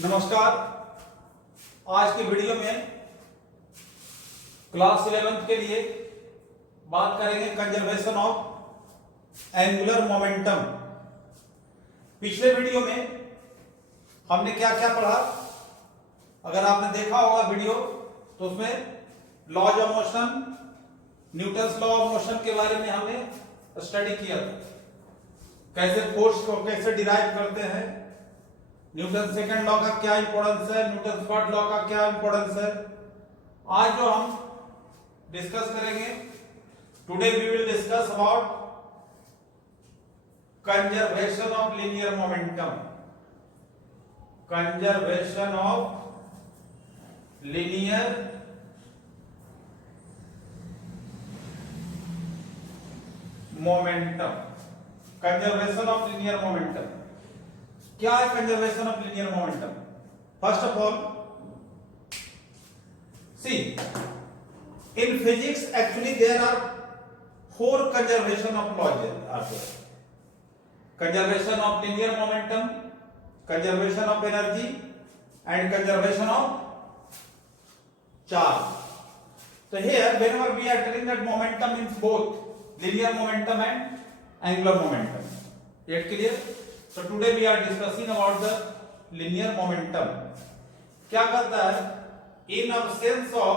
नमस्कार। आज की वीडियो में क्लास 11th के लिए बात करेंगे कंजर्वेशन ऑफ एंगुलर मोमेंटम। पिछले वीडियो में हमने क्या क्या पढ़ा, अगर आपने देखा होगा वीडियो तो उसमें laws of motion, Newton's law of motion के बारे में हमने स्टडी किया था। कैसे फोर्स को कैसे डिराइव करते हैं, न्यूटन सेकंड लॉ का क्या इंपॉर्टेंस है, न्यूटन थर्ड लॉ का क्या इंपॉर्टेंस है। आज जो हम डिस्कस करेंगे, today we will discuss about conservation of linear momentum. Conservation of linear momentum. Conservation of linear momentum क्या है? Conservation of linear momentum, first of all see in physics actually there are 4 conservation of laws are there. Conservation of linear momentum, conservation of energy and conservation of charge. So here whenever we are telling that momentum means both linear momentum and angular momentum. Yet clear? So today we are discussing about the linear momentum. क्या करता है? In absence of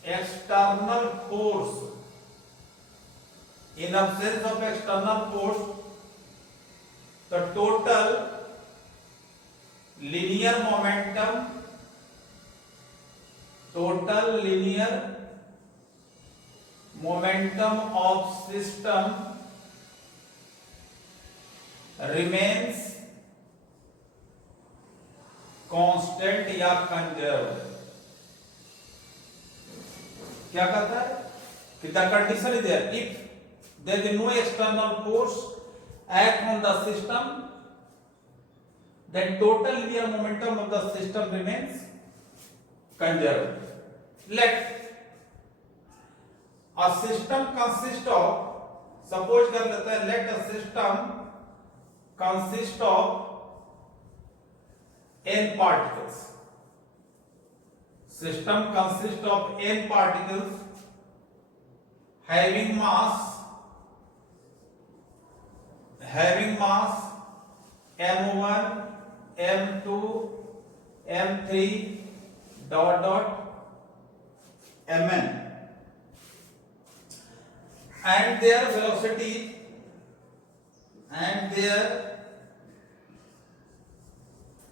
external force, in absence of external force, the total linear momentum, total linear momentum of system remains constant या conserved। क्या कहता है कि the condition is there, if there is no external force act on the system, then total linear momentum of the system remains conserved. Let a system consist of, suppose कर लेते हैं, let a system consist of n particles. System consists of n particles having mass m1, m2, m3 mn, and their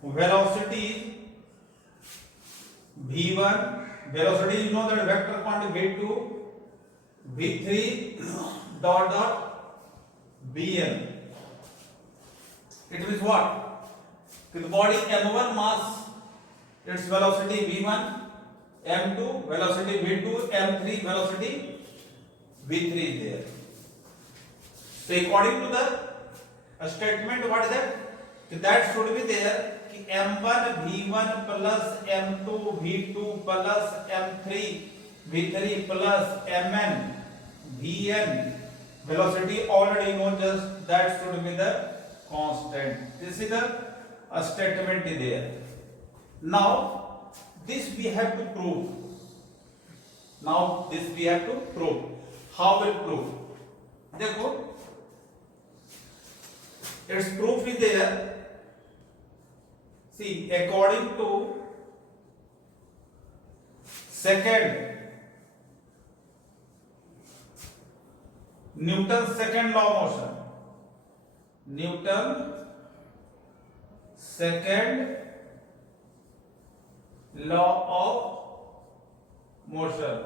velocity v1, velocity you know that vector quantity v2, v3 vn. It means what? The body m1 mass, its velocity v1, m2 velocity v2, m3 velocity v3 is there. So according to the statement, what is that? That should be there कि m1 v1 plus m2 v2 plus m3 v3 plus mn vn, velocity already know, just that should be the constant. This is the statement there. Now this we have to prove. How will prove? देखो, its proof is there. See, according to Newton's second law of motion. Newton's second law of motion.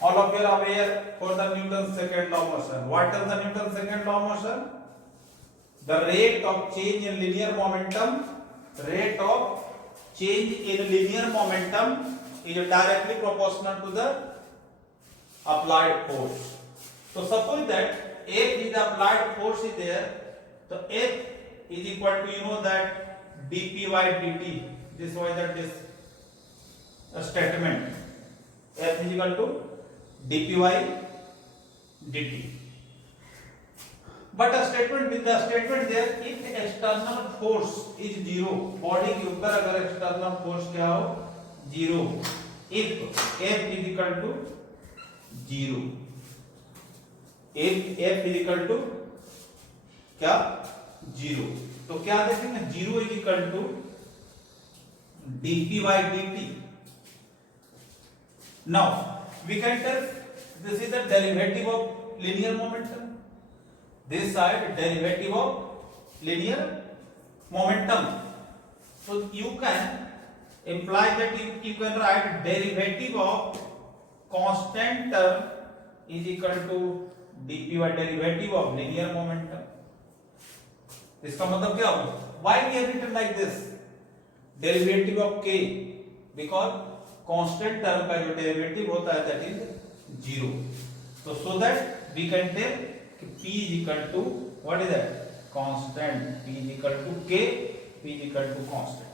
All of you are aware for the Newton's second law of motion. What is the Newton's second law of motion? The rate of change in linear momentum, is directly proportional to the applied force. So suppose that F is the applied force is there, so F is equal to, you know that dp by dt. This was this statement. F is equal to dp by dt. but a statement with the statement there, if external force is zero, body के ऊपर अगर external force क्या हो zero, if F is equal to zero, if F is equal to क्या zero, तो क्या देखेंगे zero is equal to dp by dt. Now we can tell this is the derivative of linear momentum. This side derivative of linear momentum. So you can imply that you can write derivative of constant term is equal to dp by derivative of linear momentum. इसका मतलब क्या होगा? Why we have written like this? Derivative of k, because constant term का जो derivative होता है that is zero. So that we can tell P is equal to what is that? Constant. P is equal to K. P is equal to constant.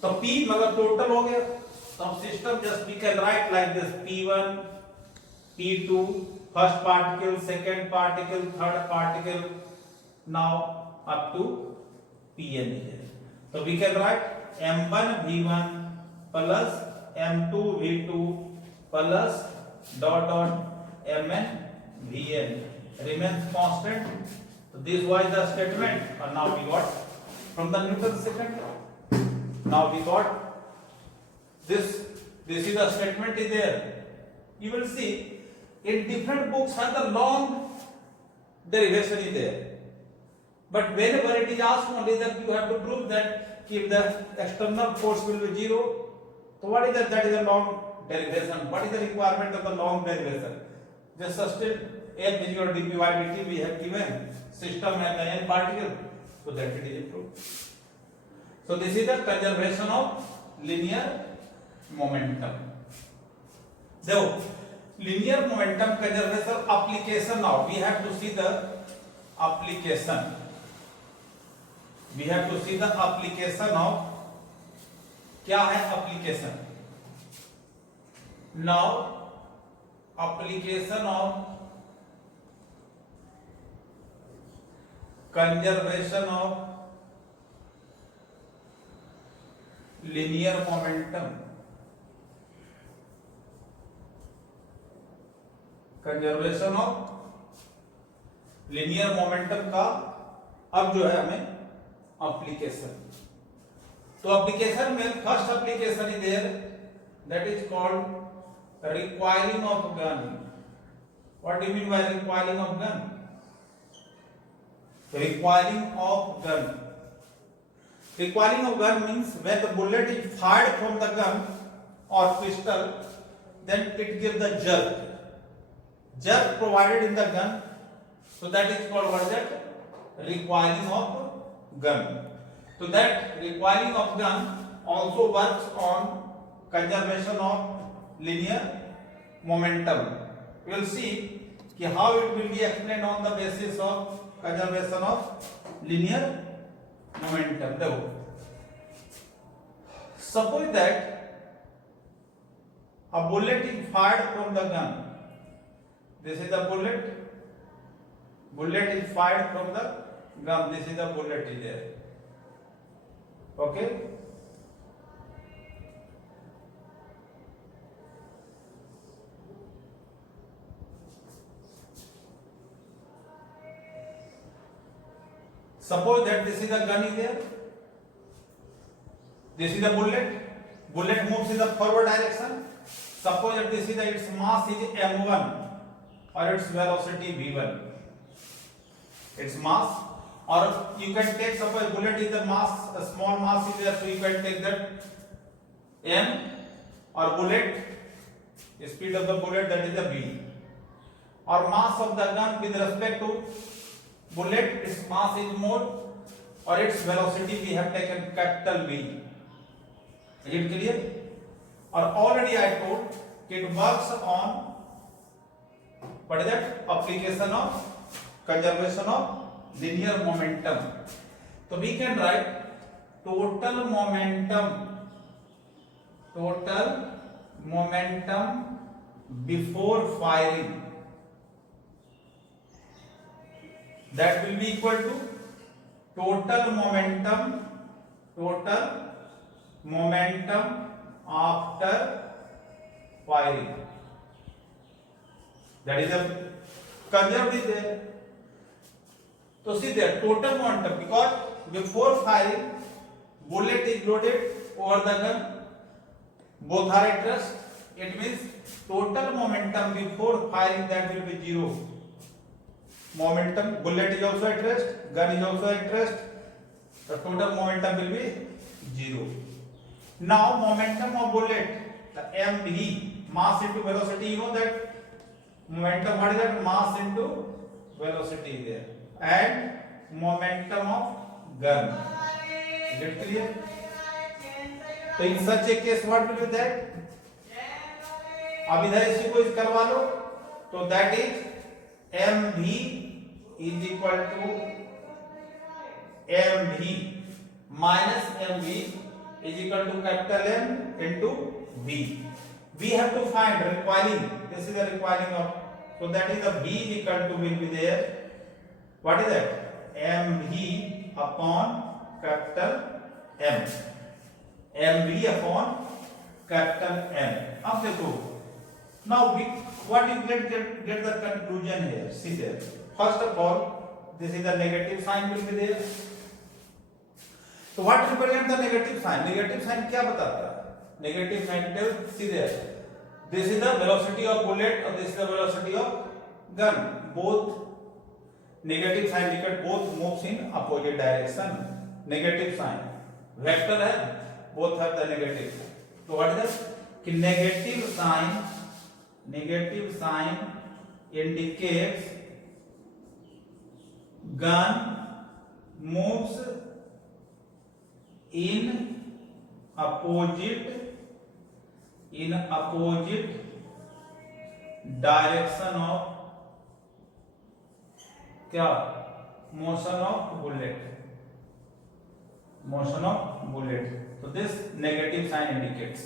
तो P मतलब total हो गया. तो system just we can write like this: P1, P2, first particle, second particle, third particle, now up to Pn here. So we can write M1 V1 plus M2 V2 plus dot dot Mn Vn remains constant. So this was the statement, and now we got from the Newton's second. Now we got this. This is the statement is there. You will see in different books have the long derivation is there. But whenever it is asked only that you have to prove that if the external force will be zero, so what is that? That is a long derivation. What is the requirement of the long derivation? Just sustain F is equal to dp by dt. We have given system and the n particle, so that it is improved. So this is the conservation of linear momentum. So linear momentum conservation application. Now we have to see the application. We have to see the application of क्या है application. Now application of conservation of linear momentum. Conservation of linear momentum का अब जो है हमें application. तो application में first application is there, that is called requiring of gun. What do you mean by requiring of gun? Requiring of gun. Requiring of gun means when the bullet is fired from the gun or pistol, then it gives the jerk. Jerk provided in the gun, so that is called what is that? Requiring of gun. So that requiring of gun also works on conservation of linear momentum. We will see how it will be explained on the basis of conservation of linear momentum. देखो, suppose that a bullet is fired from the gun. This is the bullet. Bullet is fired from the gun. This is the bullet is there. Okay. Suppose that this is the gun is there. This is the bullet. Bullet moves in the forward direction. Suppose that this is the its mass is m1 or its velocity v1. Its mass, or you can take, suppose bullet is the mass, a small mass is there, so you can take that m, or bullet, speed of the bullet, that is the v, or mass of the gun with respect to bullet, its mass is more, or its velocity we have taken capital V. Is it clear? Or already I told it works on what is that? Application of conservation of linear momentum. So we can write total momentum before firing. that will be equal to total momentum after firing. That is a conserved is there. So see there, total momentum, because before firing bullet is loaded over the gun, both are at rest. It means total momentum before firing, that will be zero. Momentum, bullet is also at rest, gun is also at rest, the total momentum will be zero. Now momentum of bullet, the mv, mass into velocity, you know that momentum, what is that? Mass into velocity is there, and momentum of gun. Is it clear? So in such a case what will be that? अब इधर इसी को इस करवा लो, तो that is mv is equal to mv minus mv is equal to capital M into v. We have to find recoiling. This is the recoiling of, so that is the v is equal to, will be there. What is that? mv upon capital M. mv upon capital M. अब देखो, now we, what you get the conclusion here. See there. First of all, this is the negative sign will be there. So what represent the negative sign? Negative sign क्या बताता है? Negative sign tells, see there, this is the velocity of bullet or this is the velocity of gun. Both negative sign indicate both moves in opposite direction. Negative sign vector है, both have the negative sign. So what is that? कि negative sign indicates gun moves in opposite direction of क्या? Motion of bullet. So this negative sign indicates.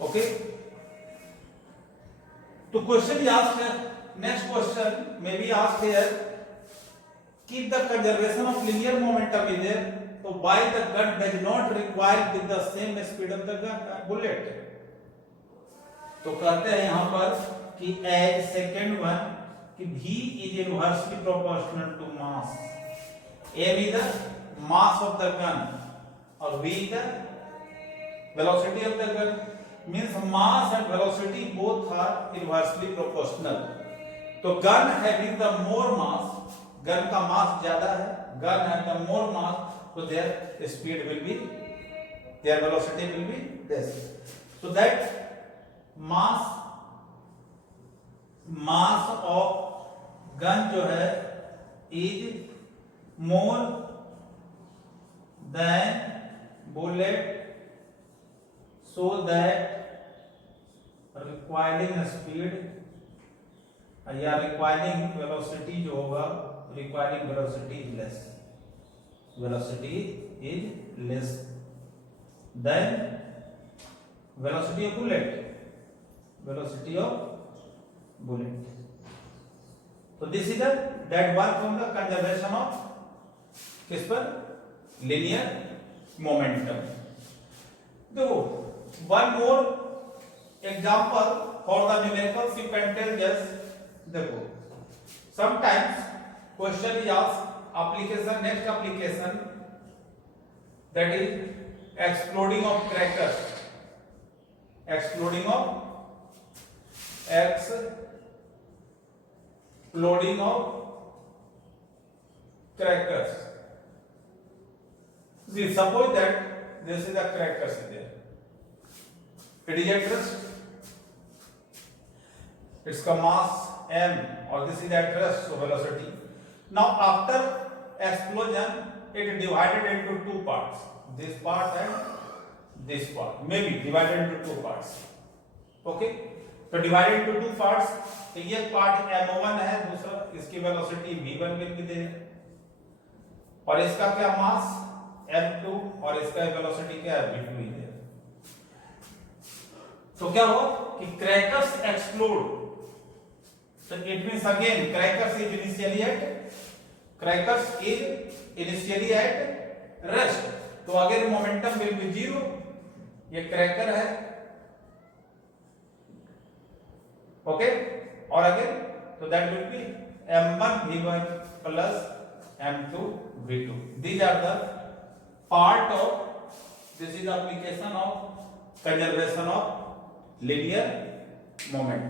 Okay. So question is asked here. Next question may be asked here. Keep the conservation of linear momentum is there. So why the gun does not recoil with the same speed of the bullet? तो कहते हैं यहाँ पर कि as second one कि v is inversely proportional to mass. m is the mass of the gun और v is the velocity of the gun. Means mass and velocity both are inversely proportional. तो gun having the more mass, gun का mass ज्यादा है, gun have the more mass, so their speed will be, their velocity will be less. So that mass of gun जो है is more than bullet, so that recoiling speed या recoiling velocity जो होगा, recoiling velocity is less. Velocity is less than velocity of bullet. So this is that work from the conservation of किस पर? Linear momentum. देखो, one more example for the numericals you can tell just. देखो, sometimes question is asked, application, next application, that is exploding of crackers. Exploding of crackers. See, suppose that this is the crackers there. It is at rest. Its mass m, or this is at rest, so velocity. Now after explosion, it is divided into two parts. This part and this part. Maybe divided into two parts. Okay. तो divided into two parts. तो ये part m1 है, दूसरा इसकी velocity v1 मिल के दे, और इसका क्या मास m2 और इसका velocity क्या है v2 ही है. तो क्या हो कि crackers explode So it means again crackers is initially at rest. तो again momentum will be 0. ये क्रैकर है, ओके, और अगेन तो that will be m1 v1 plus m2 v2. These are the part of this is the application of conservation of linear moment.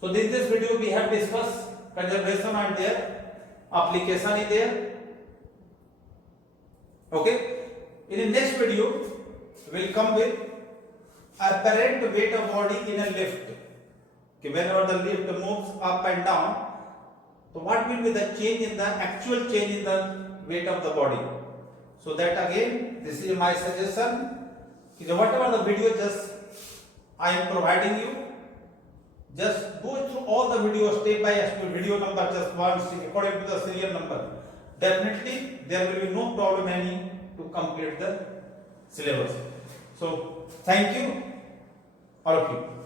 So in this video we have discussed conservation and their application is there. Okay. In the next video we will come with apparent weight of body in a lift. Okay, whenever the lift moves up and down, so what will be the change in the actual change in the weight of the body? So that again, this is my suggestion. Whatever the video just I am providing you, just go through all the videos step by step. Video number just one according to the serial number. Definitely there will be no problem any to complete the syllabus. So thank you all of you.